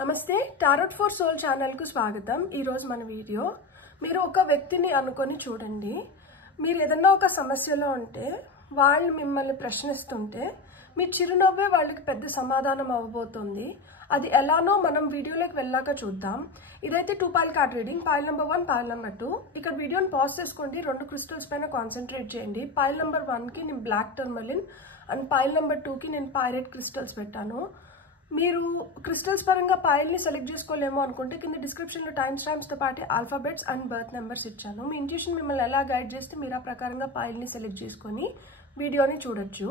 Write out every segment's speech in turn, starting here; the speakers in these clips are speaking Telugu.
నమస్తే టారోట్ ఫర్ సోల్ ఛానల్ కు స్వాగతం। ఈ రోజు మన వీడియో మీరు ఒక వ్యక్తిని అనుకొని చూడండి। మీరు ఏదన్నా ఒక సమస్యలో ఉంటే వాళ్ళు మిమ్మల్ని ప్రశ్నిస్తుంటే మీ చిరునవ్వే వాళ్ళకి పెద్ద సమాధానం అవ్వబోతుంది। అది ఎలానో మనం వీడియోలోకి వెళ్ళాక చూద్దాం। ఇదైతే 2 foil card reading, foil number 1 foil number 2। ఇక్కడ వీడియోని పాజ్ చేసుకోండి, రెండు క్రిస్టల్స్ పైన కాన్సంట్రేట్ చేయండి। పాయిల్ నెంబర్ 1 కి నేను black tourmaline and foil number 2 కి నేను పైరేట్ క్రిస్టల్స్ పెట్టాను। మీరు క్రిస్టల్స్ పరంగా పాయిల్ని సెలెక్ట్ చేసుకోలేమో అనుకుంటే కింద డిస్క్రిప్షన్లో టైమ్ స్టాంప్స్తో పాటు ఆల్ఫాబెట్స్ అండ్ బర్త్ నెంబర్స్ ఇచ్చాను। మీ ఇంట్యూషన్ మిమ్మల్ని ఎలా గైడ్ చేస్తే మీరు ఆ ప్రకారంగా పాయిల్ని సెలెక్ట్ చేసుకొని వీడియోని చూడొచ్చు।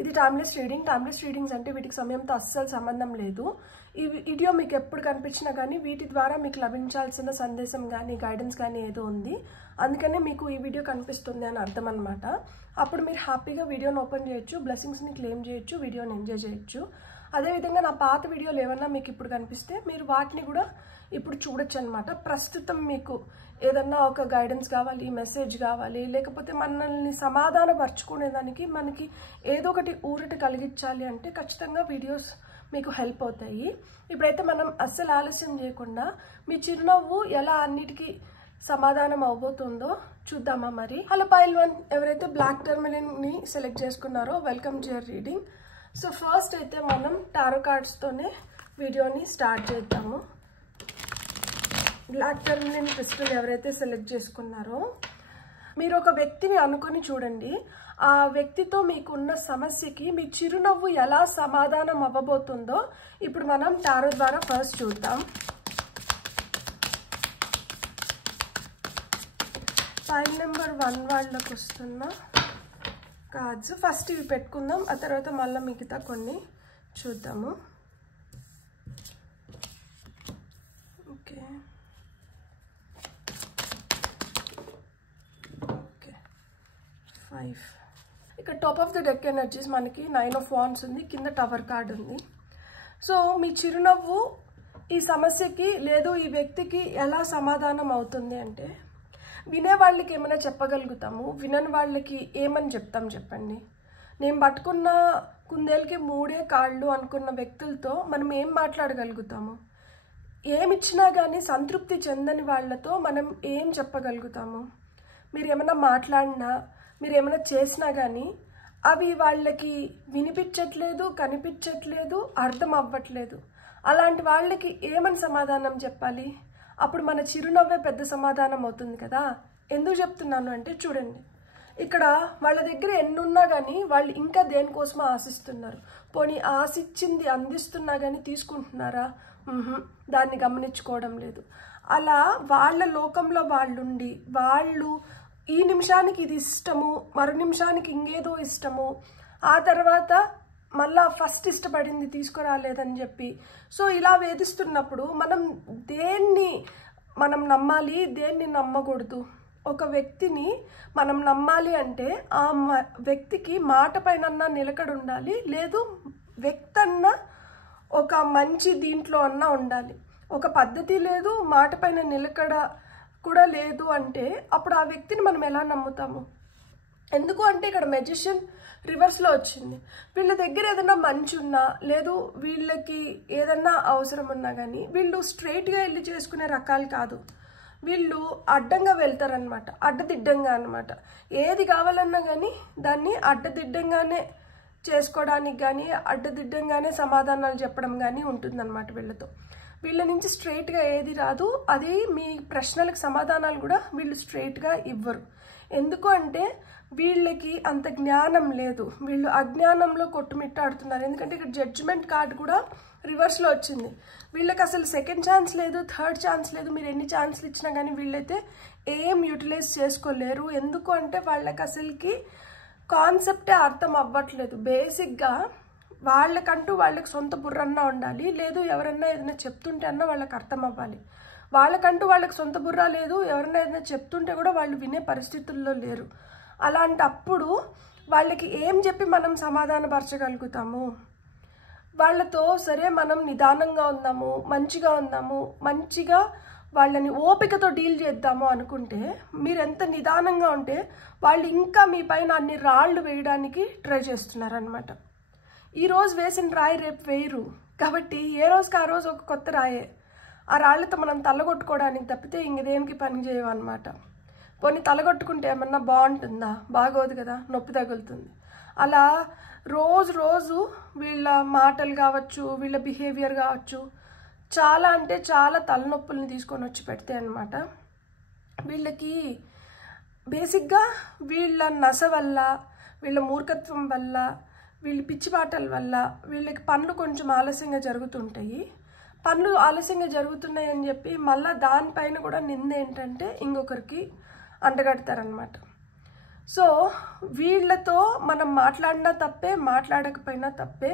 ఇది టైమ్లెస్ రీడింగ్। టైమ్లెస్ రీడింగ్స్ అంటే వీటికి సమయంతో అస్సలు సంబంధం లేదు। ఈ వీడియో మీకు ఎప్పుడు కనిపించినా కానీ వీటి ద్వారా మీకు లభించాల్సిన సందేశం కానీ గైడెన్స్ కానీ ఏదో ఉంది, అందుకనే మీకు ఈ వీడియో కనిపిస్తుంది అని అర్థం అనమాట। అప్పుడు మీరు హ్యాపీగా వీడియోని ఓపెన్ చేయొచ్చు, బ్లెస్సింగ్స్ని క్లెయిమ్ చేయొచ్చు, వీడియోని ఎంజాయ్ చేయొచ్చు। అదేవిధంగా నా పాత వీడియోలు ఏమన్నా మీకు ఇప్పుడు కనిపిస్తే మీరు వాటిని కూడా ఇప్పుడు చూడొచ్చు అనమాట। ప్రస్తుతం మీకు ఏదన్నా ఒక గైడెన్స్ కావాలి, మెసేజ్ కావాలి, లేకపోతే మనల్ని సమాధానపరుచుకునేదానికి మనకి ఏదో ఒకటి ఊరట కలిగించాలి అంటే ఖచ్చితంగా వీడియోస్ మీకు హెల్ప్ అవుతాయి। ఇప్పుడైతే మనం అస్సలు ఆలస్యం చేయకుండా మీ చిరునవ్వు ఎలా అన్నిటికీ సమాధానం అవబోతుందో చూద్దామా మరి। హలో పాయిల్ 1 ఎవరైతే బ్లాక్ టర్మలిన్ని సెలెక్ట్ చేసుకున్నారో welcome to your reading. So first అయితే మనం టారో కార్డ్స్తోనే వీడియోని స్టార్ట్ చేద్దాము। బ్లాక్ టర్మలిన్ క్రిస్టల్ ఎవరైతే సెలెక్ట్ చేసుకున్నారో మీరు ఒక వ్యక్తిని అనుకొని చూడండి, ఆ వ్యక్తితో మీకున్న సమస్యకి మీ చిరునవ్వు ఎలా సమాధానం అవ్వబోతుందో ఇప్పుడు మనం టారో ద్వారా ఫస్ట్ చూద్దాం। ఫైల్ నెంబర్ 1 వాళ్ళకి వస్తున్న కార్డ్స్ ఫస్ట్ ఇవి పెట్టుకుందాం, ఆ తర్వాత మళ్ళీ మిగతా కొన్ని చూద్దాము। ఓకే ఓకే 5 ఇక్కడ top of the deck energies మనకి 9 ఆఫ్ వాండ్స్ ఉంది, కింద టవర్ కార్డ్ ఉంది। సో మీ చిరునవ్వు ఈ సమస్యకి లేదు ఈ వ్యక్తికి ఎలా సమాధానం అవుతుంది అంటే వినే వాళ్ళకి ఏమైనా చెప్పగలుగుతాము, వినని వాళ్ళకి ఏమని చెప్తాం చెప్పండి। నేను పట్టుకున్న కుందేలకి 3 కాళ్ళు అనుకున్న వ్యక్తులతో మనం ఏం మాట్లాడగలుగుతాము? ఏమిచ్చినా కానీ సంతృప్తి చెందని వాళ్ళతో మనం ఏం చెప్పగలుగుతాము? మీరు ఏమైనా మాట్లాడినా మీరు ఏమైనా చేసినా కానీ అవి వాళ్ళకి వినిపించట్లేదు, కనిపించట్లేదు, అర్థం అవ్వట్లేదు, అలాంటి వాళ్ళకి ఏమని సమాధానం చెప్పాలి? అప్పుడు మన చిరునవ్వే పెద్ద సమాధానం అవుతుంది కదా। ఎందుకు చెప్తున్నాను అంటే చూడండి, ఇక్కడ వాళ్ళ దగ్గర ఎన్నున్నా కానీ వాళ్ళు ఇంకా దేనికోసమో ఆశిస్తున్నారు। పోనీ ఆశించింది అందిస్తున్నా కానీ తీసుకుంటున్నారా? దాన్ని గమనించుకోవడం లేదు। అలా వాళ్ళ లోకంలో వాళ్ళుండి వాళ్ళు ఈ నిమిషానికి ఇది ఇష్టము, మరో నిమిషానికి ఇంకేదో ఇష్టము, ఆ తర్వాత మళ్ళా ఫస్ట్ ఇష్టపడింది తీసుకురాలేదని చెప్పి సో ఇలా వేధిస్తున్నప్పుడు మనం దేన్ని నమ్మాలి, దేన్ని నమ్మకూడదు? ఒక వ్యక్తిని మనం నమ్మాలి అంటే ఆ వ్యక్తికి మాట పైన నిలకడ ఉండాలి, లేదు వ్యక్తి అన్న ఒక మంచి దీంట్లో అన్నా ఉండాలి। ఒక పద్ధతి లేదు, మాట పైన నిలకడ కూడా లేదు అంటే అప్పుడు ఆ వ్యక్తిని మనం ఎలా నమ్ముతాము? ఎందుకు అంటే ఇక్కడ మెజిషియన్ రివర్స్లో వచ్చింది। వీళ్ళ దగ్గర ఏదైనా మంచి ఉన్నా లేదు వీళ్ళకి ఏదన్నా అవసరం ఉన్నా కానీ వీళ్ళు స్ట్రైట్గా వెళ్ళి చేసుకునే రకాలు కాదు, వీళ్ళు అడ్డంగా వెళ్తారనమాట, అడ్డదిడ్డంగా అనమాట। ఏది కావాలన్నా కానీ దాన్ని అడ్డదిడ్డంగానే చేసుకోవడానికి కానీ అడ్డదిడ్డంగానే సమాధానాలు చెప్పడం కానీ ఉంటుందన్నమాట వీళ్ళతో। వీళ్ళ నుంచి స్ట్రైట్గా ఏది రాదు, అది మీ ప్రశ్నలకు సమాధానాలు కూడా వీళ్ళు స్ట్రైట్గా ఇవ్వరు। ఎందుకు అంటే వీళ్ళకి అంత జ్ఞానం లేదు, వీళ్ళు అజ్ఞానంలో కొట్టుమిట్టాడుతున్నారు। ఎందుకంటే ఇక్కడ జడ్జిమెంట్ కార్డ్ కూడా రివర్స్లో వచ్చింది। వీళ్ళకి అసలు సెకండ్ ఛాన్స్ లేదు, థర్డ్ ఛాన్స్ లేదు, మీరు ఎన్ని ఛాన్స్లు ఇచ్చినా కానీ వీళ్ళైతే ఏం యూటిలైజ్ చేసుకోలేరు। ఎందుకు అంటే వాళ్ళకి అసలుకి కాన్సెప్టే అర్థం అవ్వట్లేదు। బేసిక్గా వాళ్ళకంటూ వాళ్ళకి సొంత బుర్రన్నా ఉండాలి, లేదు ఎవరన్నా ఏదైనా చెప్తుంటే అన్నా వాళ్ళకి అర్థం అవ్వాలి। వాళ్ళకంటూ వాళ్ళకి సొంత బుర్ర లేదు, ఎవరైనా ఏదైనా చెప్తుంటే కూడా వాళ్ళు వినే పరిస్థితుల్లో లేరు। అలాంటప్పుడు వాళ్ళకి ఏం చెప్పి మనం సమాధానపరచగలుగుతాము? వాళ్ళతో సరే మనం నిదానంగా ఉందాము, మంచిగా వాళ్ళని ఓపికతో డీల్ చేద్దాము అనుకుంటే మీరు ఎంత నిదానంగా ఉంటే వాళ్ళు ఇంకా మీ పైన అన్ని రాళ్ళు వేయడానికి ట్రై చేస్తున్నారనమాట। ఈరోజు వేసిన రాయి రేపు వేయరు, కాబట్టి ఏ రోజుకి ఆ రోజు ఒక కొత్త రాయే. ఆ రాళ్ళతో మనం తలగొట్టుకోవడానికి తప్పితే ఇంక దేనికి పని చేయవన్నమాట. పోనీ తలగొట్టుకుంటే ఏమన్నా బాగుంటుందా? బాగోదు కదా, నొప్పి తగులుతుంది. అలా రోజు రోజు వీళ్ళ మాటలు కావచ్చు, వీళ్ళ బిహేవియర్ కావచ్చు, చాలా అంటే చాలా తలనొప్పుల్ని తీసుకొని వచ్చి పెడితే అన్నమాట. వీళ్ళకి బేసిక్గా వీళ్ళ నస వల్ల, వీళ్ళ మూర్ఖత్వం వల్ల, వీళ్ళ పిచ్చిపాటల వల్ల వీళ్ళకి పనులు కొంచెం ఆలస్యంగా జరుగుతుంటాయి. పనులు ఆలస్యంగా జరుగుతున్నాయి అని చెప్పి మళ్ళీ దానిపైన కూడా నింద ఏంటంటే ఇంకొకరికి అంటగడతారనమాట. సో వీళ్ళతో మనం మాట్లాడినా తప్పే, మాట్లాడకపోయినా తప్పే,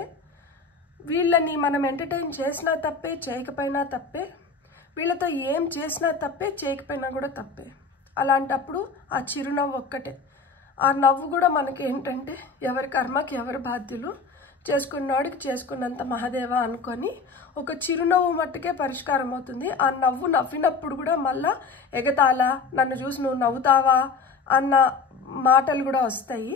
వీళ్ళని మనం ఎంటర్టైన్ చేసినా తప్పే, చేయకపోయినా తప్పే, వీళ్ళతో ఏం చేసినా తప్పే, చేయకపోయినా కూడా తప్పే. అలాంటప్పుడు ఆ చిరునవ్వు ఒక్కటే, ఆ నవ్వు కూడా మనకి ఏంటంటే ఎవరి కర్మకి ఎవరు బాధ్యులు, చేసుకున్నవాడికి చేసుకున్నంత మహాదేవ అనుకొని ఒక చిరునవ్వు మట్టుకే పరిష్కారం అవుతుంది. ఆ నవ్వు నవ్వినప్పుడు కూడా మళ్ళా ఎగతాళ, నన్ను చూసి నువ్వు నవ్వుతావా అన్న మాటలు కూడా వస్తాయి.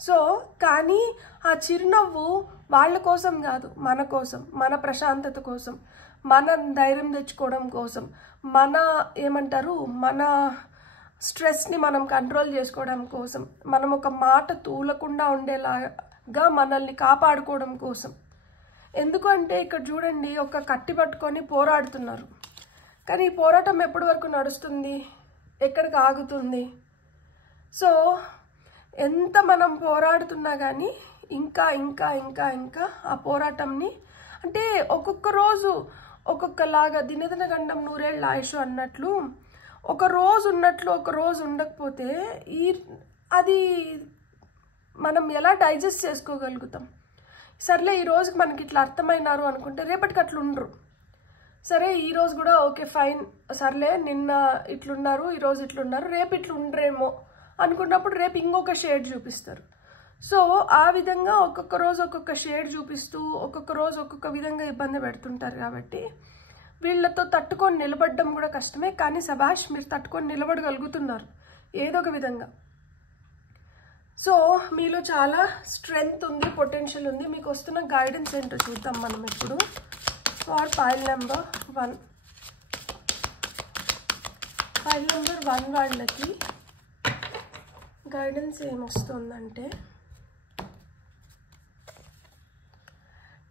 సో కానీ ఆ చిరునవ్వు వాళ్ళ కోసం కాదు, మన కోసం, మన ప్రశాంతత కోసం, మన ధైర్యం తెచ్చుకోవడం కోసం, మన ఏమంటారు మన స్ట్రెస్ని మనం కంట్రోల్ చేసుకోవడం కోసం, మనం ఒక మాట తూలకుండా ఉండేలాగా మనల్ని కాపాడుకోవడం కోసం. ఎందుకంటే ఇక్కడ చూడండి, ఒక కత్తి పట్టుకొని పోరాడుతున్నారు. కానీ ఈ పోరాటం ఎప్పటి వరకు నడుస్తుంది, ఎక్కడికి ఆగుతుంది? సో ఎంత మనం పోరాడుతున్నా కానీ ఇంకా ఇంకా ఇంకా ఇంకా ఆ పోరాటంని, అంటే ఒక్కొక్క రోజు ఒక్కొక్కలాగా దినదిన గండం నూరేళ్ళ ఆయుష్ అన్నట్లు, ఒక రోజు ఉన్నట్లు ఒక రోజు ఉండకపోతే అది మనం ఎలా డైజెస్ట్ చేసుకోగలుగుతాం? సర్లే ఈ రోజుకి మనకి ఇట్లా అర్థమైనారు అనుకుంటే రేపటికి అట్లా ఉండరు. సరే ఈరోజు కూడా ఓకే ఫైన్, సర్లే నిన్న ఇట్లున్నారు, ఈరోజు ఇట్లున్నారు, రేపు ఇట్లా ఉండరేమో అనుకున్నప్పుడు రేపు ఇంకొక షేడ్ చూపిస్తారు. సో ఆ విధంగా ఒక్కొక్క రోజు ఒక్కొక్క షేడ్ చూపిస్తూ ఒక్కొక్క రోజు ఒక్కొక్క విధంగా ఇబ్బంది పెడుతుంటారు. కాబట్టి వీళ్ళతో తట్టుకొని నిలబడడం కూడా కష్టమే. కానీ సభాష్, మీరు తట్టుకొని నిలబడగలుగుతున్నారు ఏదో ఒక విధంగా. సో మీలో చాలా స్ట్రెంగ్త్ ఉంది, పొటెన్షియల్ ఉంది. మీకు వస్తున్న గైడెన్స్ ఏంటో చూద్దాం మనం ఇప్పుడు. For pile number 1, pile number 1 వాళ్ళకి గైడెన్స్ ఏమొస్తుందంటే,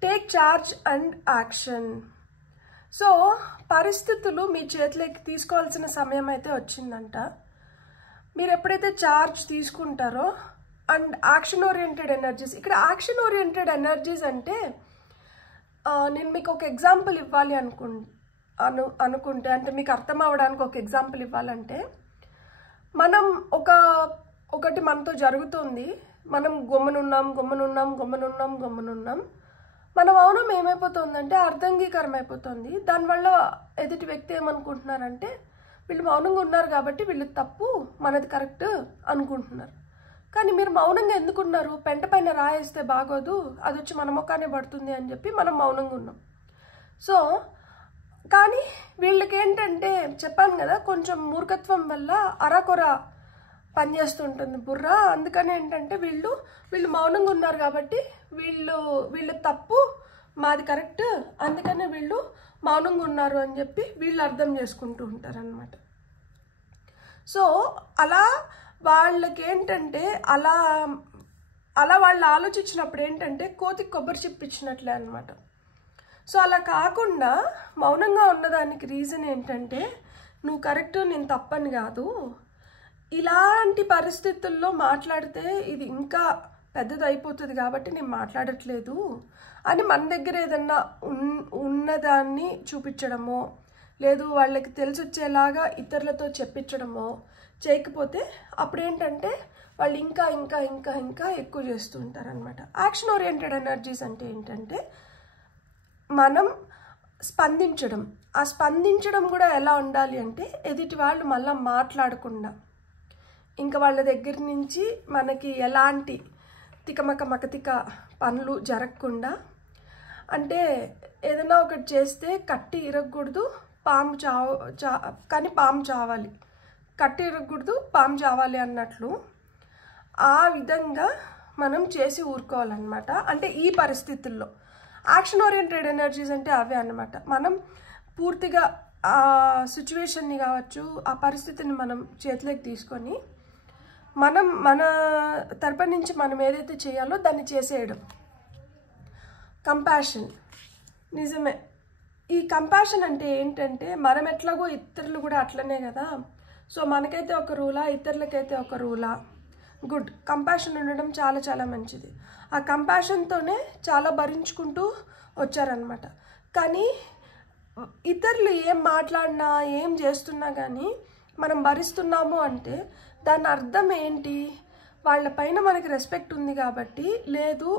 take charge and action. So పరిస్థితులు మీ చేతిలోకి తీసుకోవాల్సిన సమయం అయితే వచ్చిందంట. మీరు ఎప్పుడైతే చార్జ్ తీసుకుంటారో, అండ్ యాక్షన్ ఓరియంటెడ్ ఎనర్జీస్, ఇక్కడ యాక్షన్ ఓరియంటెడ్ ఎనర్జీస్ అంటే నేను మీకు ఒక ఎగ్జాంపుల్ ఇవ్వాలి అనుకుంటే, అంటే మీకు అర్థం అవ్వడానికి ఒక ఎగ్జాంపుల్ ఇవ్వాలంటే, మనం ఒకటి మనతో జరుగుతుంది, మనం గమ్మునున్నాం, మన మౌనం ఏమైపోతుందంటే అర్థంగీకరం అయిపోతుంది. దానివల్ల ఎదుటి వ్యక్తి ఏమనుకుంటున్నారంటే వీళ్ళు మౌనంగా ఉన్నారు కాబట్టి వీళ్ళు తప్పు, మనది కరెక్ట్ అనుకుంటున్నారు. కానీ మీరు మౌనంగా ఎందుకున్నారు? పెంట పైన రాయేస్తే బాగోదు, అది వచ్చి మన ముఖానే పడుతుంది అని చెప్పి మనం మౌనంగా ఉన్నాం. సో కానీ వీళ్ళకి ఏంటంటే చెప్పాను కదా, కొంచెం మూర్ఖత్వం వల్ల అరకొర పనిచేస్తుంటుంది బుర్ర. అందుకని ఏంటంటే వీళ్ళు మౌనంగా ఉన్నారు కాబట్టి వీళ్ళ తప్పు, మాది కరెక్ట్, అందుకని వీళ్ళు మౌనంగా ఉన్నారు అని చెప్పి వీళ్ళు అర్థం చేసుకుంటూ ఉంటారనమాట. సో అలా వాళ్ళకి ఏంటంటే అలా వాళ్ళు ఆలోచించినప్పుడు ఏంటంటే కోతికి కొబ్బరి చిప్ప ఇచ్చినట్లే అనమాట. సో అలా కాకుండా మౌనంగా ఉన్నదానికి రీజన్ ఏంటంటే, నువ్వు కరెక్ట్, నేను తప్పని కాదు, ఇలాంటి పరిస్థితుల్లో మాట్లాడితే ఇది ఇంకా పెద్దది అయిపోతుంది కాబట్టి నేను మాట్లాడట్లేదు అని మన దగ్గర ఏదన్నా ఉన్నదాన్ని చూపించడమో, లేదు వాళ్ళకి తెలిసొచ్చేలాగా ఇతరులతో చెప్పించడమో చేయకపోతే అప్పుడేంటంటే వాళ్ళు ఇంకా ఇంకా ఇంకా ఇంకా ఎక్కువ చేస్తూ ఉంటారనమాట. యాక్షన్ ఓరియంటెడ్ ఎనర్జీస్ అంటే ఏంటంటే మనం స్పందించడం. ఆ స్పందించడం కూడా ఎలా ఉండాలి అంటే, ఎదుటి వాళ్ళు మళ్ళీ మాట్లాడకుండా, ఇంకా వాళ్ళ దగ్గర నుంచి మనకి ఎలాంటి మకతిక పనులు జరగకుండా, అంటే ఏదైనా ఒకటి చేస్తే కట్టి ఇరగకూడదు, కానీ పాము చావాలి, కట్టి ఇరగకూడదు, పాము చావాలి అన్నట్లు ఆ విధంగా మనం చేసి ఊరుకోవాలన్నమాట. అంటే ఈ పరిస్థితుల్లో యాక్షన్ ఓరియంటెడ్ ఎనర్జీస్ అంటే అవే అన్నమాట. మనం పూర్తిగా ఆ సిచ్యువేషన్ని కావచ్చు, ఆ పరిస్థితిని మనం చేతిలోకి తీసుకొని మన తరపు నుంచి మనం ఏదైతే చేయాలో దాన్ని చేసేయడం. కంపాషన్, నిజమే. ఈ కంపాషన్ అంటే ఏంటంటే మనం ఎట్లాగో ఇతరులు కూడా అట్లనే కదా. సో మనకైతే ఒక రూలా, ఇతరులకైతే ఒక రూలా. గుడ్. కంపాషన్ ఉండడం చాలా చాలా మంచిది. ఆ కంపాషన్తోనే చాలా భరించుకుంటూ వచ్చారనమాట. కానీ ఇతరులు ఏం మాట్లాడినా ఏం చేస్తున్నా కానీ మనం భరిస్తున్నాము అంటే దాని అర్థం ఏంటి? వాళ్ళపైన మనకి రెస్పెక్ట్ ఉంది కాబట్టి, లేదు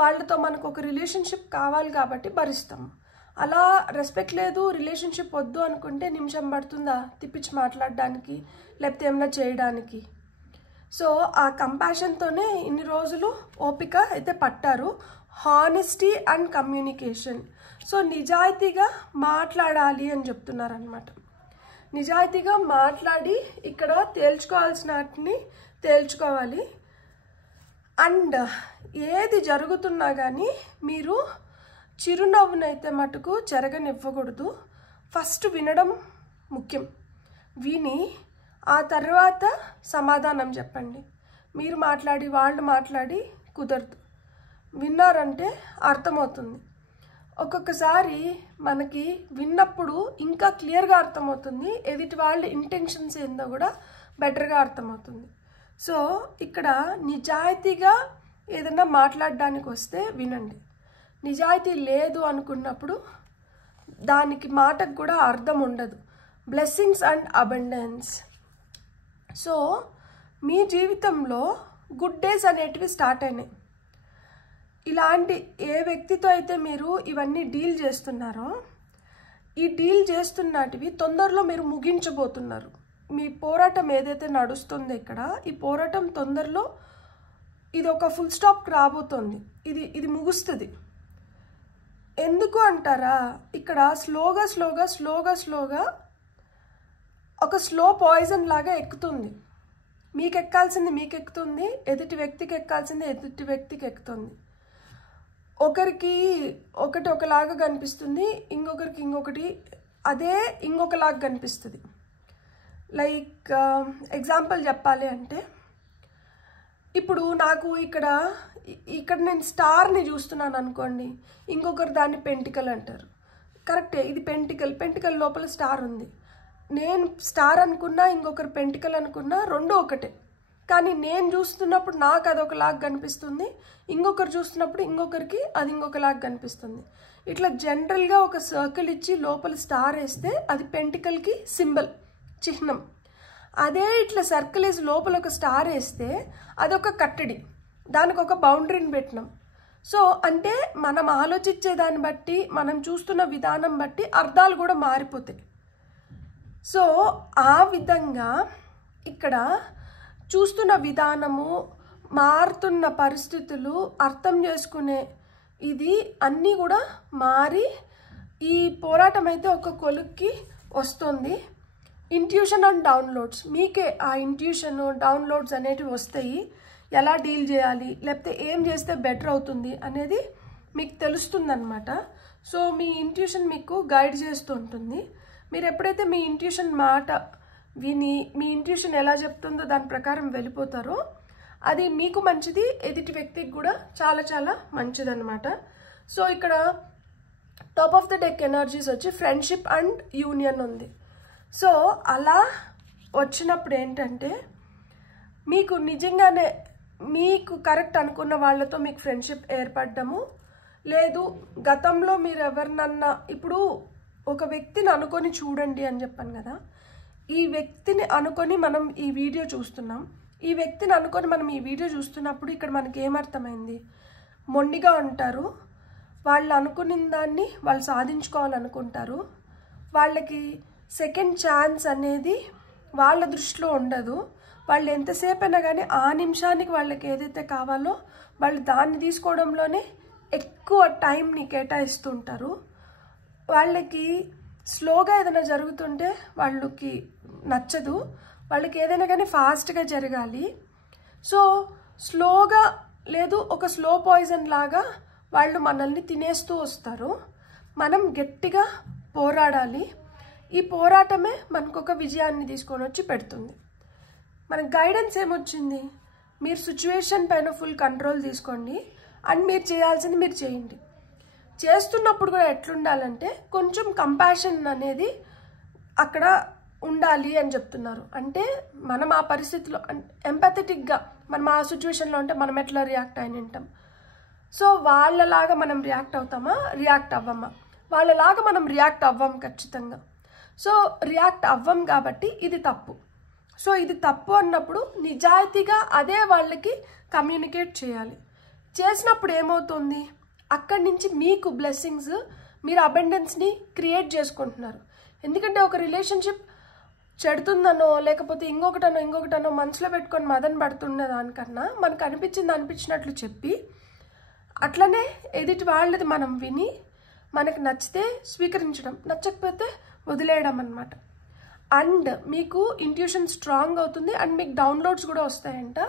వాళ్ళతో మనకు ఒక రిలేషన్షిప్ కావాలి కాబట్టి భరిస్తాము. అలా రెస్పెక్ట్ లేదు, రిలేషన్షిప్ వద్దు అనుకుంటే నిమిషం పడుతుందా తిప్పించి మాట్లాడడానికి, లేకపోతే ఏమైనా చేయడానికి? సో ఆ కంపాషన్తోనే ఇన్ని రోజులు ఓపిక అయితే పట్టారు. Honesty and communication. సో నిజాయితీగా మాట్లాడాలి అని చెప్తున్నారనమాట. నిజాయితీగా మాట్లాడి ఇక్కడ తేల్చుకోవాల్సిన వాటిని తేల్చుకోవాలి. అండ్ ఏది జరుగుతున్నా కానీ మీరు చిరునవ్వునైతే మటుకు చెరగనివ్వకూడదు. ఫస్ట్ వినడం ముఖ్యం. విని ఆ తర్వాత సమాధానం చెప్పండి. మీరు మాట్లాడి వాళ్ళు మాట్లాడి కుదరదు. విన్నారంటే అర్థమవుతుంది. ఒక్కొక్కసారి మనకి విన్నప్పుడు ఇంకా క్లియర్గా అర్థమవుతుంది. ఎదుటి వాళ్ళ ఇంటెన్షన్స్ ఏందో కూడా బెటర్గా అర్థమవుతుంది. సో ఇక్కడ నిజాయితీగా ఏదైనా మాట్లాడడానికి వస్తే వినండి. నిజాయితీ లేదు అనుకున్నప్పుడు దానికి మాటకు కూడా అర్థం ఉండదు. Blessings and abundance. సో మీ జీవితంలో గుడ్ డేస్ అనేటివి స్టార్ట్ అయినాయి. ఇలాంటి ఏ వ్యక్తితో అయితే మీరు ఇవన్నీ డీల్ చేస్తున్నారో, ఈ డీల్ చేస్తున్నటివి తొందరలో మీరు ముగించబోతున్నారు. మీ పోరాటం ఏదైతే నడుస్తుందో ఇక్కడ, ఈ పోరాటం తొందరలో ఇది ఒక ఫుల్ స్టాప్ రాబోతోంది. ఇది ముగుస్తుంది. ఎందుకు అంటారా? ఇక్కడ స్లోగా ఒక స్లో పాయిజన్ లాగా ఎక్కుతుంది. మీకు ఎక్కాల్సింది మీకు ఎక్కుతుంది, ఎదుటి వ్యక్తికి ఎక్కాల్సింది ఎదుటి వ్యక్తికి ఎక్కుతుంది. ఒకరికి ఒకటి ఒకలాగా కనిపిస్తుంది, ఇంకొకరికి ఇంకొకటి అదే ఇంకొకలాగా కనిపిస్తుంది. లైక్ ఎగ్జాంపుల్ చెప్పాలి అంటే, ఇప్పుడు నాకు ఇక్కడ నేను స్టార్ని చూస్తున్నాను అనుకోండి, ఇంకొకరు దాన్ని పెంటికల్ అంటారు. కరెక్టే, ఇది పెంటికల్ లోపల స్టార్ ఉంది. నేను స్టార్ అనుకున్నా, ఇంకొకరు పెంటికల్ అనుకున్నా, రెండు ఒకటే. కానీ నేను చూస్తున్నప్పుడు నాకు అదొకలాగా కనిపిస్తుంది, ఇంకొకరు చూస్తున్నప్పుడు ఇంకొకరికి అది ఇంకొకలాగా కనిపిస్తుంది. ఇట్లా జనరల్గా ఒక సర్కిల్ ఇచ్చి లోపల స్టార్ వేస్తే అది పెంటికల్కి సింబల్, చిహ్నం. అదే ఇట్లా సర్కిల్ వేసి లోపల ఒక స్టార్ వేస్తే అదొక కట్టడి, దానికి ఒక బౌండరీని పెట్టినాం. సో అంటే మనం ఆలోచించే దాన్ని బట్టి, మనం చూస్తున్న విధానం బట్టి అర్థాలు కూడా మారిపోతాయి. సో ఆ విధంగా ఇక్కడ చూస్తున్న విధానము, మారుతున్న పరిస్థితులు, అర్థం చేసుకునే ఇది అన్నీ కూడా మారి ఈ పోరాటం అయితే ఒక కొలుక్కి వస్తుంది. ఇంట్యూషన్ అండ్ డౌన్లోడ్స్, మీకే ఆ ఇంట్యూషన్ డౌన్లోడ్స్ అనేటివి వస్తాయి. ఎలా డీల్ చేయాలి, లేకపోతే ఏం చేస్తే బెటర్ అవుతుంది అనేది మీకు తెలుస్తుందన్నమాట. సో మీ ఇంట్యూషన్ మీకు గైడ్ చేస్తూ ఉంటుంది. మీరు ఎప్పుడైతే మీ ఇంట్యూషన్ మాట విని, మీ ఇంట్యూషన్ ఎలా చెప్తుందో దాని ప్రకారం వెళ్ళిపోతారో అది మీకు మంచిది, ఎదుటి వ్యక్తికి కూడా చాలా చాలా మంచిదన్నమాట. సో ఇక్కడ top of the deck energies వచ్చి ఫ్రెండ్షిప్ అండ్ యూనియన్ ఉంది. సో అలా వచ్చినప్పుడు ఏంటంటే, మీకు నిజంగానే మీకు కరెక్ట్ అనుకున్న వాళ్ళతో మీకు ఫ్రెండ్షిప్ ఏర్పడము లేదు. గతంలో మీరు ఎవరినన్నా, ఇప్పుడు ఒక వ్యక్తిని అనుకొని చూడండి అని చెప్పాను కదా, ఈ వ్యక్తిని అనుకొని మనం ఈ వీడియో చూస్తున్నాం. ఈ వ్యక్తిని అనుకొని మనం ఈ వీడియో చూస్తున్నప్పుడు ఇక్కడ మనకి ఏమర్థమైంది? మొండిగా ఉంటారు, వాళ్ళు అనుకున్న దాన్ని వాళ్ళు సాధించుకోవాలనుకుంటారు, వాళ్ళకి సెకండ్ ఛాన్స్ అనేది వాళ్ళ దృష్టిలో ఉండదు. వాళ్ళు ఎంతసేపు అయినా కానీ ఆ నిమిషానికి వాళ్ళకి ఏదైతే కావాలో వాళ్ళు దాన్ని తీసుకోవడంలోనే ఎక్కువ టైంని కేటాయిస్తుంటారు. వాళ్ళకి స్లోగా ఏదైనా జరుగుతుంటే వాళ్ళకి నచ్చదు, వాళ్ళకి ఏదైనా కానీ ఫాస్ట్గా జరగాలి. సో స్లోగా లేదు, ఒక స్లో పాయిజన్ లాగా వాళ్ళు మనల్ని తినేస్తూ వస్తారు. మనం గట్టిగా పోరాడాలి. ఈ పోరాటమే మనకు ఒక విజయాన్ని తీసుకొని వచ్చి పెడుతుంది. మనకు గైడెన్స్ ఏమొచ్చింది, మీరు సిచ్యువేషన్ పైన ఫుల్ కంట్రోల్ తీసుకోండి అండ్ మీరు చేయాల్సింది మీరు చేయండి. చేస్తున్నప్పుడు కూడా ఎట్లుండాలంటే కొంచెం కంపాషన్ అనేది అక్కడ ఉండాలి అని చెప్తున్నారు. అంటే మనం ఆ పరిస్థితిలో ఎంపథెటిక్గా మనం ఆ సిచ్యువేషన్లో ఉంటే మనం ఎట్లా రియాక్ట్ అయిన ఉంటాం. సో వాళ్ళలాగా మనం రియాక్ట్ అవుతామా, రియాక్ట్ అవ్వమా? వాళ్ళలాగా మనం రియాక్ట్ అవ్వం ఖచ్చితంగా. సో రియాక్ట్ అవ్వం కాబట్టి ఇది తప్పు. సో ఇది తప్పు అన్నప్పుడు నిజాయితీగా అదే వాళ్ళకి కమ్యూనికేట్ చేయాలి. చేసినప్పుడు ఏమవుతుంది, అక్కడి నుంచి మీకు బ్లెస్సింగ్స్, మీరు అబెండెన్స్ని క్రియేట్ చేసుకుంటున్నారు. ఎందుకంటే ఒక రిలేషన్షిప్ చెడుతుందనో లేకపోతే ఇంకొకటనో మనసులో పెట్టుకొని మదన పడుతున్న దానికన్నా మనకు అనిపించినట్లు చెప్పి అట్లనే ఎదుటి వాళ్ళది మనం విని మనకు నచ్చితే స్వీకరించడం, నచ్చకపోతే వదిలేయడం అన్నమాట. అండ్ మీకు ఇంట్యూషన్ స్ట్రాంగ్ అవుతుంది అండ్ మీకు డౌన్లోడ్స్ కూడా వస్తాయంట.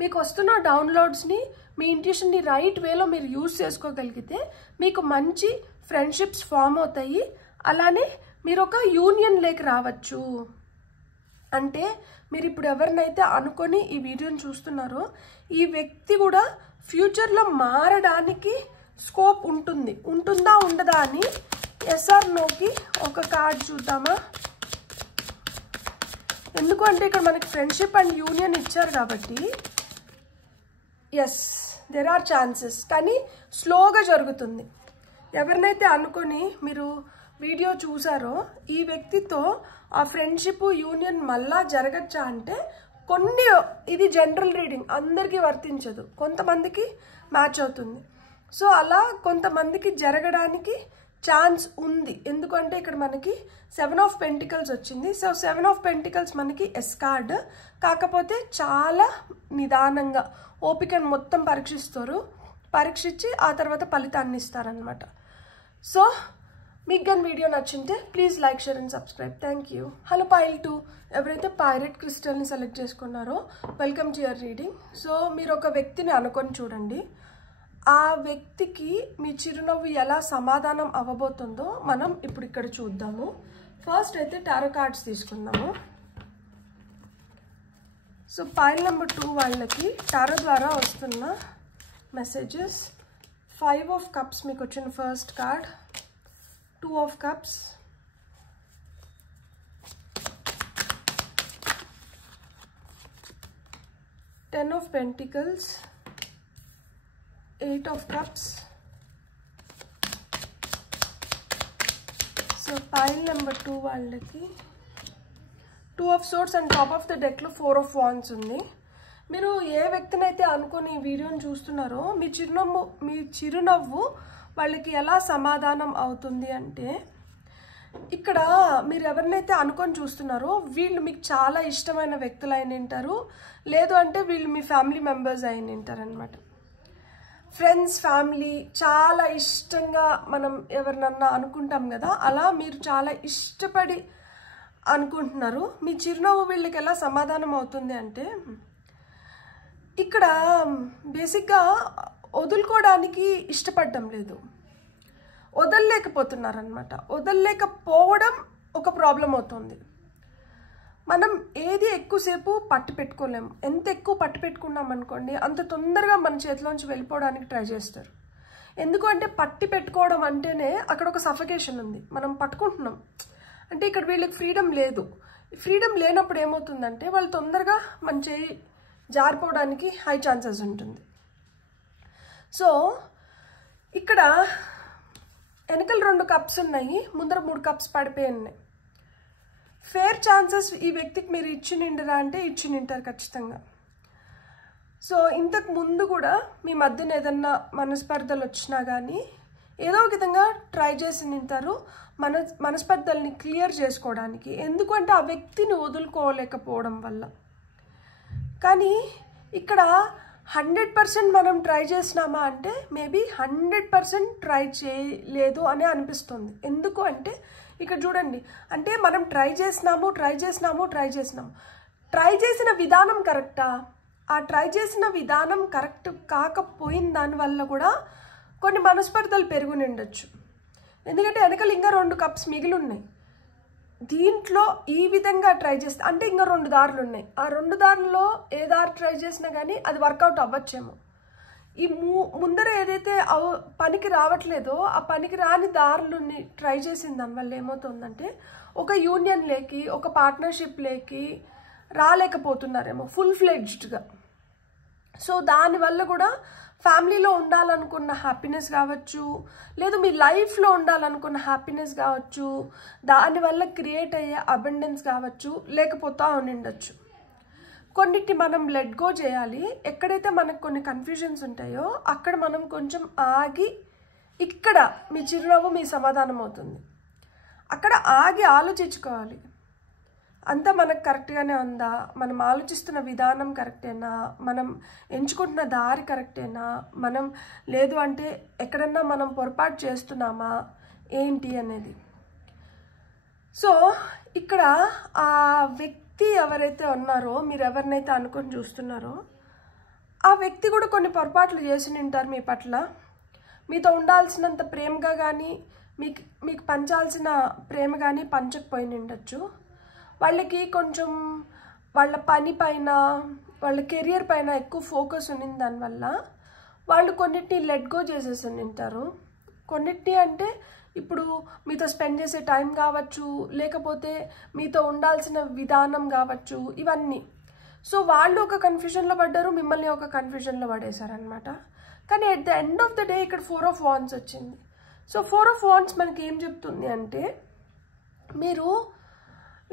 మీకు వస్తున్న డౌన్లోడ్స్ని మీ ఇంట్యూషన్ని రైట్ వేలో మీరు యూజ్ చేసుకోగలిగితే మీకు మంచి ఫ్రెండ్షిప్స్ ఫామ్ అవుతాయి. అలానే మీరు ఒక యూనియన్ లేక రావచ్చు. అంటే మీరు ఇప్పుడు ఎవరినైతే అనుకొని ఈ వీడియోని చూస్తున్నారో ఈ వ్యక్తి కూడా ఫ్యూచర్లో మారడానికి స్కోప్ ఉంటుందా ఉండదా అని ఎస్ ఆర్ నోకి ఒక కార్డ్ చూద్దామా. ఎందుకంటే ఇక్కడ మనకి ఫ్రెండ్షిప్ అండ్ యూనియన్ ఇచ్చారు కాబట్టి ఎస్ దెర్ ఆర్ ఛాన్సెస్, కానీ స్లోగా జరుగుతుంది. ఎవరినైతే అనుకొని మీరు వీడియో చూసారో ఈ వ్యక్తితో ఆ ఫ్రెండ్షిప్ యూనియన్ మళ్ళా జరగచ్చా అంటే కొన్ని, ఇది జనరల్ రీడింగ్, అందరికీ వర్తించదు, కొంతమందికి మ్యాచ్ అవుతుంది. సో అలా కొంతమందికి జరగడానికి ఛాన్స్ ఉంది. ఎందుకంటే ఇక్కడ మనకి 7 ఆఫ్ పెంటికల్స్ వచ్చింది. సో 7 ఆఫ్ పెంటికల్స్ మనకి ఎస్ కార్డ్, కాకపోతే చాలా నిదానంగా ఓపికను మొత్తం పరీక్షించి ఆ తర్వాత ఫలితాన్ని ఇస్తారనమాట. సో మీకు కానీ వీడియో నచ్చింటే please like, share and subscribe. Thank you. Hello pile 2, ఎవరైతే పైరెట్ క్రిస్టల్ని సెలెక్ట్ చేసుకున్నారో welcome to your reading. So మీరు ఒక వ్యక్తిని అనుకొని చూడండి. ఆ వ్యక్తికి మీ చిరునవ్వు ఎలా సమాధానం అవ్వబోతుందో మనం ఇప్పుడు ఇక్కడ చూద్దాము. ఫస్ట్ అయితే టారో కార్డ్స్ తీసుకుందాము. సో పైల్ నెంబర్ 2 వాళ్ళకి టారో ద్వారా వస్తున్న మెసేజెస్. 5 ఆఫ్ కప్స్ మీకు వచ్చిన first card, 2 of cups, 10 of pentacles, 8 of cups. So pile number 2 వాళ్ళకి 2 of swords and top of the డెక్లో 4 ఆఫ్ వాండ్స్ ఉంది. మీరు ఏ వ్యక్తినైతే అనుకుని ఈ వీడియోని చూస్తున్నారో మీ చిరునవ్వు వాళ్ళకి ఎలా సమాధానం అవుతుంది అంటే, ఇక్కడ మీరు ఎవరినైతే అనుకొని చూస్తున్నారో వీళ్ళు మీకు చాలా ఇష్టమైన వ్యక్తులు అయిన ఉంటారు, లేదు అంటే వీళ్ళు మీ ఫ్యామిలీ మెంబర్స్ అయిన ఉంటారు అనమాట. ఫ్రెండ్స్, ఫ్యామిలీ చాలా ఇష్టంగా మనం ఎవరినన్నా అనుకుంటాం కదా, అలా మీరు చాలా ఇష్టపడి అనుకుంటున్నారు. మీ చిరునవ్వు వీళ్ళకి ఎలా సమాధానం అవుతుంది అంటే, ఇక్కడ బేసిక్గా వదులుకోవడానికి ఇష్టపడడం లేదు, వదలలేకపోతున్నారనమాట. వదలలేకపోవడం ఒక ప్రాబ్లం అవుతుంది. మనం ఏది ఎక్కువసేపు పట్టు పెట్టుకోలేము. ఎంత ఎక్కువ పట్టు పెట్టుకున్నాం అనుకోండి అంత తొందరగా మన చేతిలోంచి వెళ్ళిపోవడానికి ట్రై చేస్తారు. ఎందుకంటే పట్టి పెట్టుకోవడం అంటేనే అక్కడ ఒక సఫకేషన్ ఉంది. మనం పట్టుకుంటున్నాం అంటే ఇక్కడ వీళ్ళకి ఫ్రీడమ్ లేదు. ఫ్రీడమ్ లేనప్పుడు ఏమవుతుందంటే వాళ్ళు తొందరగా మన చేయి జారిపోవడానికి హై ఛాన్సెస్ ఉంటుంది. సో ఇక్కడ వెనకలు 2 కప్స్ ఉన్నాయి, ముందర 3 కప్స్ పడిపోయి ఉన్నాయి. ఫేర్ ఛాన్సెస్ ఈ వ్యక్తికి మీరు ఇచ్చినిండరా అంటే ఇచ్చినింటారు ఖచ్చితంగా. సో ఇంతకు ముందు కూడా మీ మధ్యన ఏదన్నా మనస్పర్ధలు వచ్చినా కానీ ఏదో ఒక విధంగా ట్రై చేసి నింటారు మనస్పర్ధల్ని క్లియర్ చేసుకోవడానికి. ఎందుకంటే ఆ వ్యక్తిని వదులుకోలేకపోవడం వల్ల. కానీ ఇక్కడ 100% మనం ట్రై చేసినామా అంటే మేబీ 100% ట్రై చేయలేదు అని అనిపిస్తుంది. ఎందుకు అంటే ఇక్కడ చూడండి, అంటే మనం ట్రై చేసినాము. ట్రై చేసిన విధానం కరెక్టా? ఆ ట్రై చేసిన విధానం కరెక్ట్ కాకపోయిన దానివల్ల కూడా కొన్ని మనస్పర్ధలు పెరుగుని ఉండొచ్చు, ఎందుకంటే వెనకాల ఇంకా 2 కప్స్ మిగిలి ఉన్నాయి. దీంట్లో ఈ విధంగా ట్రై చేస్తే అంటే ఇంకా 2 దారులు ఉన్నాయి. ఆ 2 దారుల్లో ఏ దారి ట్రై చేసినా కానీ అది వర్కౌట్ అవ్వచ్చేమో. ఈ ముందర ఏదైతే పనికి రావట్లేదో ఆ పనికి రాని దారులని ట్రై చేసిన దానివల్ల ఏమవుతుందంటే ఒక యూనియన్ లేకి, ఒక పార్ట్నర్షిప్ లేకి రాలేకపోతున్నారేమో ఫుల్ ఫ్లెడ్జ్డ్గా. సో దానివల్ల కూడా ఫ్యామిలీలో ఉండాలనుకున్న హ్యాపీనెస్ కావచ్చు, లేదు మీ లైఫ్లో ఉండాలనుకున్న హ్యాపీనెస్ కావచ్చు, దానివల్ల క్రియేట్ అయ్యే అబండెన్స్ కావచ్చు, లేకపోతా ఉండిండొచ్చు. కొన్నిటిని మనం లెట్ గో చేయాలి. ఎక్కడైతే మనకు కొన్ని కన్ఫ్యూజన్స్ ఉంటాయో అక్కడ మనం కొంచెం ఆగి, ఇక్కడ మీ చిరునవ్వు మీ సమాధానం అవుతుంది. అక్కడ ఆగి ఆలోచించుకోవాలి, అంతా మనకు కరెక్ట్గానే ఉందా, మనం ఆలోచిస్తున్న విధానం కరెక్టేనా, మనం ఎంచుకుంటున్న దారి కరెక్టేనా, మనం లేదు అంటే ఎక్కడన్నా మనం పొరపాటు చేస్తున్నామా ఏంటి అనేది. సో ఇక్కడ ఆ వ్యక్తి ఎవరైతే ఉన్నారో, మీరు ఎవరినైతే అనుకొని చూస్తున్నారో ఆ వ్యక్తి కూడా కొన్ని పొరపాట్లు చేసి ఉంటారు మీ పట్ల. మీతో ఉండాల్సినంత ప్రేమగా కానీ మీకు పంచాల్సిన ప్రేమ కానీ పంచకపోయి ఉండొచ్చు. వాళ్ళకి కొంచెం వాళ్ళ పని పైన, వాళ్ళ కెరియర్ పైన ఎక్కువ ఫోకస్ ఉన్న దానివల్ల వాళ్ళు కొన్నిటిని లెట్ గో చేసేసి ఉంటారు. కొన్నిటిని అంటే ఇప్పుడు మీతో స్పెండ్ చేసే టైం కావచ్చు, లేకపోతే మీతో ఉండాల్సిన విధానం కావచ్చు, ఇవన్నీ. సో వాళ్ళు ఒక కన్ఫ్యూజన్లో పడ్డారు, మిమ్మల్ని ఒక కన్ఫ్యూజన్లో పడేశారనమాట. కానీ at the end of the day ఇక్కడ 4 of Wands వచ్చింది. సో 4 of Wands మనకి ఏం చెప్తుంది అంటే, మీరు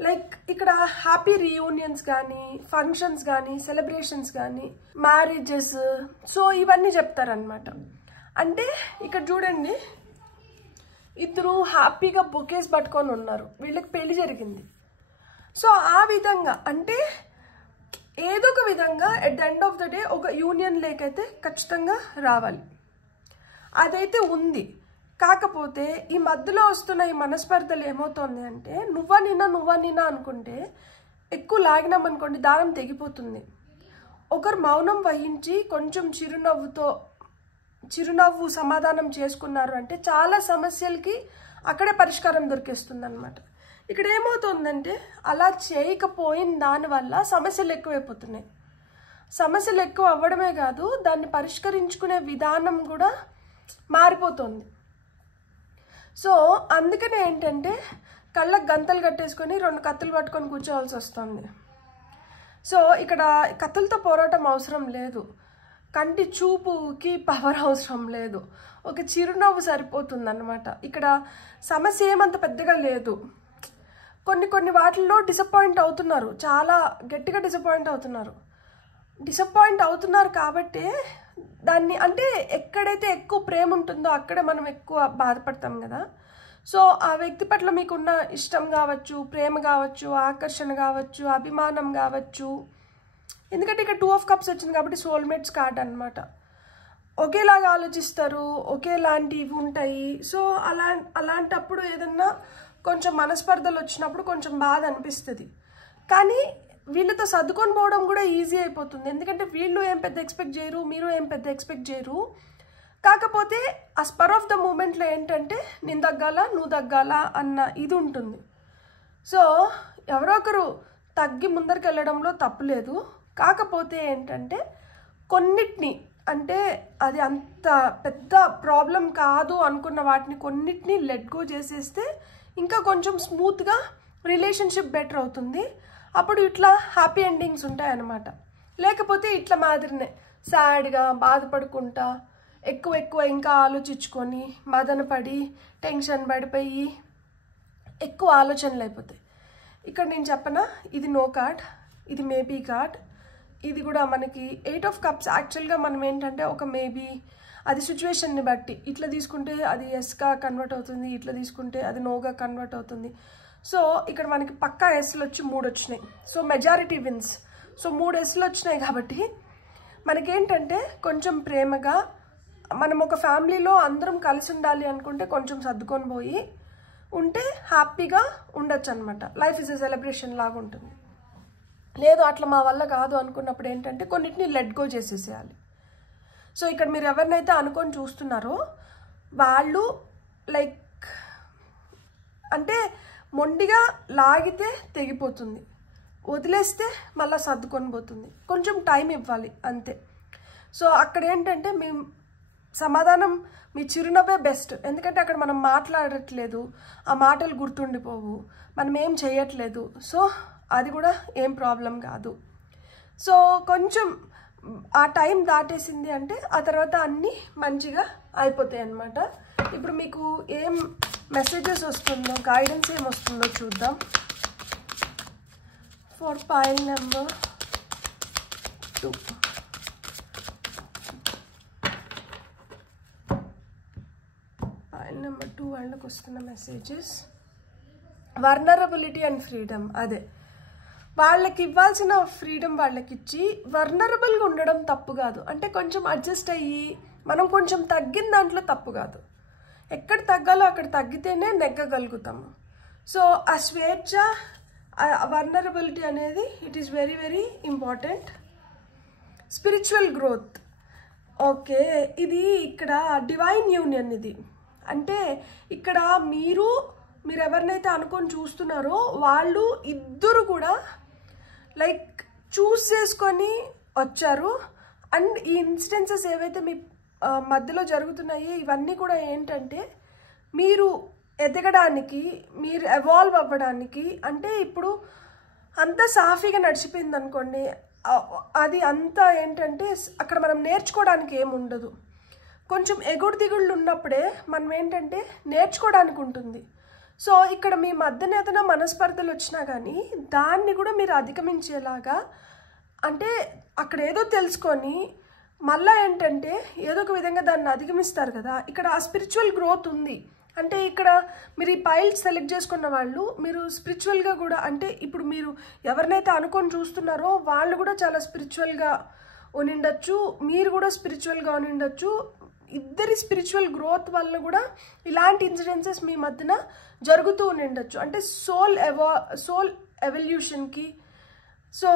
లైక్ ఇక్కడ హ్యాపీ రీయూనియన్స్ కానీ, ఫంక్షన్స్ కానీ, సెలబ్రేషన్స్ కానీ, మ్యారేజెస్, సో ఇవన్నీ చెప్తారనమాట. అంటే ఇక్కడ చూడండి, ఇద్దరు హ్యాపీగా బొకేస్ పట్టుకొని ఉన్నారు, వీళ్ళకి పెళ్లి జరిగింది. సో ఆ విధంగా అంటే ఏదో ఒక విధంగా at the end of the day ఒక యూనియన్ లేకైతే ఖచ్చితంగా రావాలి, అదైతే ఉంది. కాకపోతే ఈ మధ్యలో వస్తున్న ఈ మనస్పర్ధలు ఏమవుతుంది అంటే, నువ్వా నిన్నా అనుకుంటే ఎక్కువ లాగినామనుకోండి దారం తెగిపోతుంది. ఒకరు మౌనం వహించి కొంచెం చిరునవ్వు సమాధానం చేసుకున్నారు అంటే చాలా సమస్యలకి అక్కడే పరిష్కారం దొరికేస్తుంది అనమాట. ఇక్కడ ఏమవుతుందంటే అలా చేయకపోయిన దానివల్ల సమస్యలు ఎక్కువైపోతున్నాయి. సమస్యలు ఎక్కువ అవ్వడమే కాదు, దాన్ని పరిష్కరించుకునే విధానం కూడా మారిపోతుంది. సో అందుకనే ఏంటంటే కళ్ళకు గంతలు కట్టేసుకొని 2 కత్తులు పట్టుకొని కూర్చోవాల్సి వస్తుంది. సో ఇక్కడ కత్తులతో పోరాటం అవసరం లేదు, కంటి చూపుకి పవర్ అవసరం లేదు, ఒక చిరునవ్వు సరిపోతుంది అన్నమాట. ఇక్కడ సమస్య ఏమంత పెద్దగా లేదు. కొన్ని వాటిల్లో డిసప్పాయింట్ అవుతున్నారు, చాలా గట్టిగా డిసప్పాయింట్ అవుతున్నారు కాబట్టి దాన్ని అంటే ఎక్కడైతే ఎక్కువ ప్రేమ ఉంటుందో అక్కడే మనం ఎక్కువ బాధపడతాం కదా. సో ఆ వ్యక్తి పట్ల మీకున్న ఇష్టం కావచ్చు, ప్రేమ కావచ్చు, ఆకర్షణ కావచ్చు, అభిమానం కావచ్చు, ఎందుకంటే ఇక్కడ 2 of Cups వచ్చింది కాబట్టి సోల్మేట్స్ కార్డ్ అనమాట. ఒకేలాగా ఆలోచిస్తారు, ఒకేలాంటివి ఉంటాయి. సో అలాంటప్పుడు ఏదన్నా కొంచెం మనస్పర్ధలు వచ్చినప్పుడు కొంచెం బాధ అనిపిస్తుంది. కానీ వీళ్ళతో సర్దుకొని పోవడం కూడా ఈజీ అయిపోతుంది, ఎందుకంటే వీళ్ళు ఏం పెద్ద ఎక్స్పెక్ట్ చేయరు, మీరు ఏం పెద్ద ఎక్స్పెక్ట్ చేయరు. కాకపోతే ఆ స్పర్ ఆఫ్ ద మూమెంట్లో ఏంటంటే నేను తగ్గాలా నువ్వు తగ్గాలా అన్న ఇది ఉంటుంది. సో ఎవరో ఒకరు తగ్గి ముందరికి వెళ్ళడంలో తప్పులేదు. కాకపోతే ఏంటంటే కొన్నిటిని అంటే అది అంత పెద్ద ప్రాబ్లం కాదు అనుకున్న వాటిని కొన్నిటిని లెట్ గో చేసేస్తే ఇంకా కొంచెం స్మూత్గా రిలేషన్షిప్ బెటర్ అవుతుంది. అప్పుడు ఇట్లా హ్యాపీ ఎండింగ్స్ ఉంటాయన్నమాట. లేకపోతే ఇట్లా మాదిరినే సాడ్గా బాధపడుకుంటా ఎక్కువ ఇంకా ఆలోచించుకొని మదనపడి టెన్షన్ పడిపోయి ఎక్కువ ఆలోచనలు అయిపోతాయి. ఇక్కడ నేను చెప్పనా, ఇది నో కార్డ్, ఇది మేబీ కార్డ్. ఇది కూడా మనకి 8 of Cups. యాక్చువల్గా మనం ఏంటంటే ఒక మేబీ అది సిచ్యువేషన్ని బట్టి ఇట్లా తీసుకుంటే అది ఎస్గా కన్వర్ట్ అవుతుంది, ఇట్లా తీసుకుంటే అది నోగా కన్వర్ట్ అవుతుంది. సో ఇక్కడ మనకి పక్కా ఎస్లు వచ్చి 3 వచ్చినాయి. So majority wins. సో 3 ఎస్లు వచ్చినాయి కాబట్టి మనకేంటంటే కొంచెం ప్రేమగా మనం ఒక ఫ్యామిలీలో అందరం కలిసి ఉండాలి అనుకుంటే కొంచెం సర్దుకొని పోయి ఉంటే హ్యాపీగా ఉండొచ్చు అనమాట. లైఫ్ ఇస్ ఎ సెలబ్రేషన్ లాగా ఉంటుంది. లేదు అట్లా మా వల్ల కాదు అనుకున్నప్పుడు ఏంటంటే కొన్నిటిని లెట్ గో చేసేసేయాలి. సో ఇక్కడ మీరు ఎవరినైతే అనుకొని చూస్తున్నారో వాళ్ళు లైక్ అంటే మొండిగా లాగితే తెగిపోతుంది, వదిలేస్తే మళ్ళీ సర్దుకొని పోతుంది, కొంచెం టైం ఇవ్వాలి అంతే. సో అక్కడ ఏంటంటే మీ సమాధానం, మీ చిరునవ్వే బెస్ట్. ఎందుకంటే అక్కడ మనం మాట్లాడట్లేదు, ఆ మాటలు గుర్తుండిపోవు, మనం ఏం చేయట్లేదు. సో అది కూడా ఏం ప్రాబ్లం కాదు. సో కొంచెం ఆ టైం దాటేసింది అంటే ఆ తర్వాత అన్నీ మంచిగా అయిపోతాయి అన్నమాట. ఇప్పుడు మీకు ఏం మెసేజెస్ వస్తుందో, గైడెన్స్ ఏం వస్తుందో చూద్దాం. For pile number 2. Pile number 2 వాళ్ళకి వస్తున్న మెసేజెస్ వర్నరబిలిటీ అండ్ ఫ్రీడమ్. అదే వాళ్ళకి ఇవ్వాల్సిన ఫ్రీడమ్ వాళ్ళకి ఇచ్చి వర్నరబుల్గా ఉండడం తప్పు కాదు. అంటే కొంచెం అడ్జస్ట్ అయ్యి మనం కొంచెం తగ్గిన దాంట్లో తప్పు కాదు. ఎక్కడ తగ్గాలో అక్కడ తగ్గితేనే నెగ్గగలుగుతాము. సో ఆ స్వేచ్ఛ, వర్నరబిలిటీ అనేది it is very very important. Spiritual growth. Okay, ఇది ఇక్కడ డివైన్ యూనియన్. ఇది అంటే ఇక్కడ మీరు ఎవరినైతే అనుకొని చూస్తున్నారో వాళ్ళు ఇద్దరు కూడా లైక్ చూస్ చేసుకొని వచ్చారు. అండ్ ఈ ఇన్స్టెన్సెస్ ఏవైతే మీ మధ్యలో జరుగుతున్నాయో ఇవన్నీ కూడా ఏంటంటే మీరు ఎదగడానికి, మీరు ఎవాల్వ్ అవ్వడానికి. అంటే ఇప్పుడు అంతా సాఫీగా నడిచిపోయింది అనుకోండి, అది అంతా ఏంటంటే అక్కడ మనం నేర్చుకోవడానికి ఏముండదు. కొంచెం ఎగుడు దిగుళ్ళు ఉన్నప్పుడే మనం ఏంటంటే నేర్చుకోవడానికి ఉంటుంది. సో ఇక్కడ మీ మధ్యన ఏదైనా మనస్పర్ధలు వచ్చినా కానీ దాన్ని కూడా మీరు అధిగమించేలాగా, అంటే అక్కడ ఏదో తెలుసుకొని మళ్ళీ ఏంటంటే ఏదో ఒక విధంగా దాన్ని అధిగమిస్తారు కదా. ఇక్కడ ఆ స్పిరిచువల్ గ్రోత్ ఉంది. అంటే ఇక్కడ మీరు ఈ పైల్స్ సెలెక్ట్ చేసుకున్న వాళ్ళు మీరు స్పిరిచువల్గా కూడా, అంటే ఇప్పుడు మీరు ఎవరినైతే అనుకొని చూస్తున్నారో వాళ్ళు కూడా చాలా స్పిరిచువల్గా ఉనిండొచ్చు, మీరు కూడా స్పిరిచువల్గా ఉనిండొచ్చు. ఇద్దరి స్పిరిచువల్ గ్రోత్ వల్ల కూడా ఇలాంటి ఇన్సిడెన్సెస్ మీ మధ్యన జరుగుతూ ఉండొచ్చు. అంటే సోల్ ఎవల్యూషన్కి. సో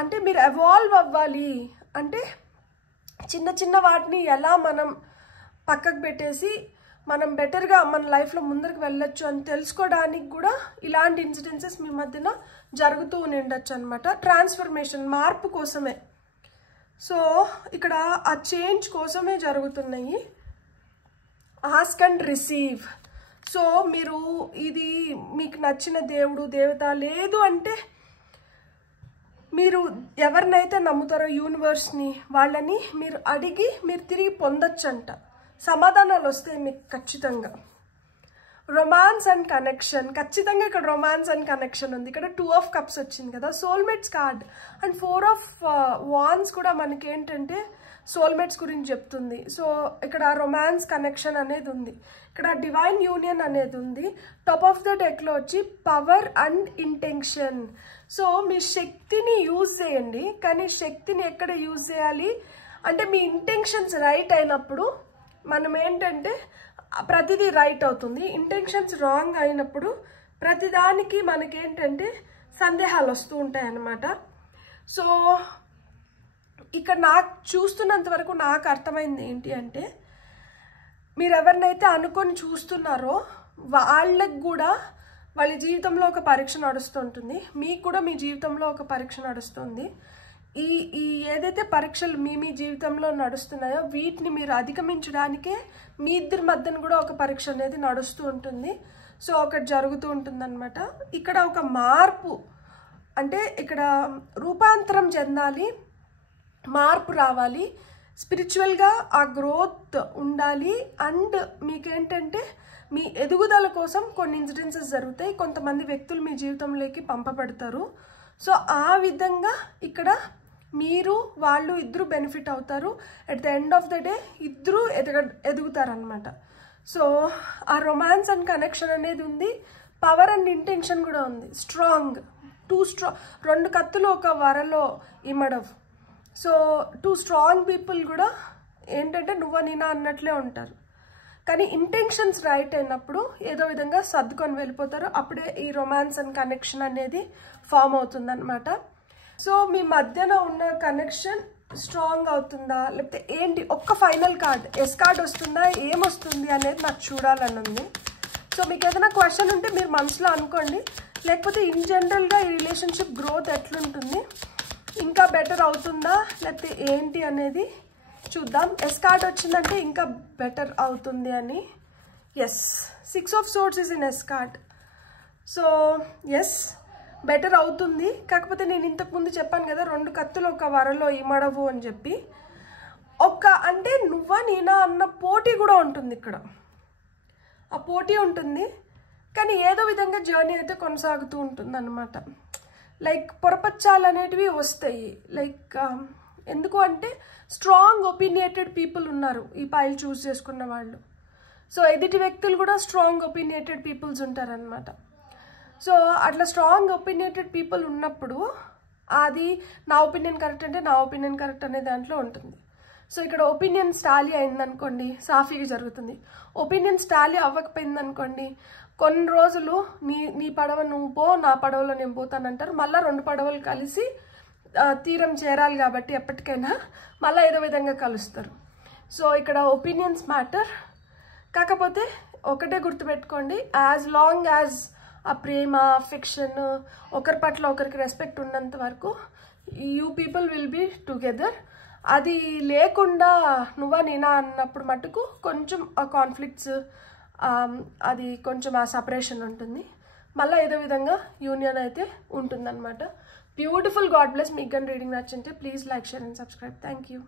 అంటే మీరు ఎవాల్వ్ అవ్వాలి అంటే చిన్న చిన్న వాటిని ఎలా మనం పక్కకు పెట్టేసి మనం బెటర్గా మన లైఫ్లో ముందరికి వెళ్ళొచ్చు అని తెలుసుకోవడానికి కూడా ఇలాంటి ఇన్సిడెన్సెస్ మీ మధ్యన జరుగుతూ ఉండొచ్చు అనమాట. ట్రాన్స్ఫర్మేషన్, మార్పు కోసమే. సో ఇక్కడ ఆ చేంజ్ కోసమే జరుగుతున్నాయి. Ask and receive. సో మీరు ఇది మీకు నచ్చిన దేవుడు దేవత లేదు అంటే మీరు ఎవరినైతే నమ్ముతారో యూనివర్స్ని, వాళ్ళని మీరు అడిగి మీరు తిరిగి పొందొచ్చంట. సమాధానాలు వస్తాయి మీకు ఖచ్చితంగా. Romance and connection. ఖచ్చితంగా ఇక్కడ రొమాన్స్ అండ్ కనెక్షన్ ఉంది. ఇక్కడ 2 ఆఫ్ కప్స్ వచ్చింది కదా, soulmates card. And 4 of wands కూడా మనకి ఏంటంటే సోల్మేట్స్ గురించి చెప్తుంది. సో ఇక్కడ రొమాన్స్ కనెక్షన్ అనేది ఉంది. ఇక్కడ డివైన్ యూనియన్ అనేది ఉంది. టాప్ ఆఫ్ ద డెక్లో వచ్చి పవర్ అండ్ ఇంటెన్షన్. సో మీ శక్తిని యూజ్ చేయండి, కానీ శక్తిని ఎక్కడ యూజ్ చేయాలి అంటే మీ ఇంటెన్షన్స్ రైట్ అయినప్పుడు మనం ఏంటంటే ప్రతిదీ రైట్ అవుతుంది. ఇంటెన్షన్స్ రాంగ్ అయినప్పుడు ప్రతిదానికి మనకేంటంటే సందేహాలు వస్తూ ఉంటాయి అన్నమాట. సో ఇక్కడ నాకు చూస్తున్నంత వరకు నాకు అర్థమైంది ఏంటి అంటే మీరు ఎవరినైతే అనుకొని చూస్తున్నారో వాళ్ళకి కూడా వాళ్ళ జీవితంలో ఒక పరీక్ష నడుస్తుంటుంది, మీకు కూడా మీ జీవితంలో ఒక పరీక్ష నడుస్తుంది. ఈ ఏదైతే పరీక్షలు మీ జీవితంలో నడుస్తున్నాయో వీటిని మీరు అధిగమించడానికే మీ ఇద్దరి మధ్యన కూడా ఒక పరీక్ష అనేది నడుస్తూ ఉంటుంది. సో ఒకటి జరుగుతూ ఉంటుంది అనమాట. ఇక్కడ ఒక మార్పు అంటే ఇక్కడ రూపాంతరం చెందాలి, మార్పు రావాలి, స్పిరిచువల్గా ఆ గ్రోత్ ఉండాలి. అండ్ మీకేంటంటే మీ ఎదుగుదల కోసం కొన్ని ఇన్సిడెన్సెస్ జరుగుతాయి, కొంతమంది వ్యక్తులు మీ జీవితంలోకి పంపబడతారు. సో ఆ విధంగా ఇక్కడ మీరు వాళ్ళు ఇద్దరు బెనిఫిట్ అవుతారు. At the end of the day ఇద్దరు ఎదుగుతారనమాట. సో ఆ రొమాన్స్ అండ్ కనెక్షన్ అనేది ఉంది, పవర్ అండ్ ఇంటెన్షన్ కూడా ఉంది. స్ట్రాంగ్, 2 కత్తులు ఒక వరలో ఇమడవు. సో 2 స్ట్రాంగ్ పీపుల్ కూడా ఏంటంటే నువ్వు నేనా అన్నట్లే ఉంటారు, కానీ ఇంటెన్షన్స్ రైట్ అయినప్పుడు ఏదో విధంగా సర్దుకొని వెళ్ళిపోతారు. అప్పుడే ఈ రొమాన్స్ అండ్ కనెక్షన్ అనేది ఫామ్ అవుతుంది అనమాట. సో మీ మధ్యన ఉన్న కనెక్షన్ స్ట్రాంగ్ అవుతుందా లేకపోతే ఏంటి, ఒక్క ఫైనల్ కార్డ్ ఎస్ కార్డ్ వస్తుందా, ఏమొస్తుంది అనేది నాకు చూడాలని ఉంది. సో మీకు ఏదైనా క్వశ్చన్ ఉంటే మీరు మనసులో అనుకోండి, లేకపోతే ఇన్ జనరల్గా ఈ రిలేషన్షిప్ గ్రోత్ ఎట్లుంటుంది, ఇంకా బెటర్ అవుతుందా లేకపోతే ఏంటి అనేది చూద్దాం. ఎస్ కార్డ్ వచ్చిందంటే ఇంకా బెటర్ అవుతుంది అని. Yes, 6 of Swords is in yes card. So yes, better అవుతుంది. కాకపోతే నేను ఇంతకుముందు చెప్పాను కదా, 2 కత్తులు ఒక వరలో ఇమడవు అని చెప్పి. అంటే నువ్వా నేనా అన్న పోటీ కూడా ఉంటుంది ఇక్కడ. ఆ పోటీ ఉంటుంది, కానీ ఏదో విధంగా జర్నీ అయితే కొనసాగుతూ ఉంటుంది అన్నమాట. లైక్ పొరపచ్చాలు అనేటివి వస్తాయి. లైక్ ఎందుకు అంటే స్ట్రాంగ్ ఒపీనియేటెడ్ పీపుల్ ఉన్నారు ఈ పైల్ చూస్ చేసుకున్న వాళ్ళు. సో ఎదుటి వ్యక్తులు కూడా స్ట్రాంగ్ ఒపీనియేటెడ్ పీపుల్స్ ఉంటారనమాట. సో అట్లా స్ట్రాంగ్ ఒపీనియేటెడ్ పీపుల్ ఉన్నప్పుడు అది నా ఒపీనియన్ కరెక్ట్ అంటే నా ఒపీనియన్ కరెక్ట్ అనే దాంట్లో ఉంటుంది. సో ఇక్కడ ఒపీనియన్ టాలీ అయిందనుకోండి సాఫీగా జరుగుతుంది. ఒపీనియన్ టాలీ అవ్వకపోయిందనుకోండి కొన్ని రోజులు నీ పడవ నువ్వు పో, నా పడవలో నేను పోతానంటారు. మళ్ళీ 2 పడవలు కలిసి తీరం చేరాలి కాబట్టి ఎప్పటికైనా మళ్ళీ ఏదో విధంగా కలుస్తారు. సో ఇక్కడ ఒపీనియన్స్ మ్యాటర్. కాకపోతే ఒకటే గుర్తుపెట్టుకోండి, యాజ్ లాంగ్ యాజ్ ఆ ప్రేమ అఫెక్షన్ ఒకరి పట్ల ఒకరికి రెస్పెక్ట్ ఉన్నంత వరకు you people will be together. అది లేకుండా నువ్వా నేనా అన్నప్పుడు మటుకు కొంచెం ఆ కాన్ఫ్లిక్ట్స్, అది కొంచెం ఆ సపరేషన్ ఉంటుంది. మళ్ళీ ఏదో విధంగా యూనియన్ అయితే ఉంటుందన్నమాట. బ్యూటిఫుల్. God bless. మీకు కానీ రీడింగ్ నచ్చింటే please like, share and subscribe. Thank you.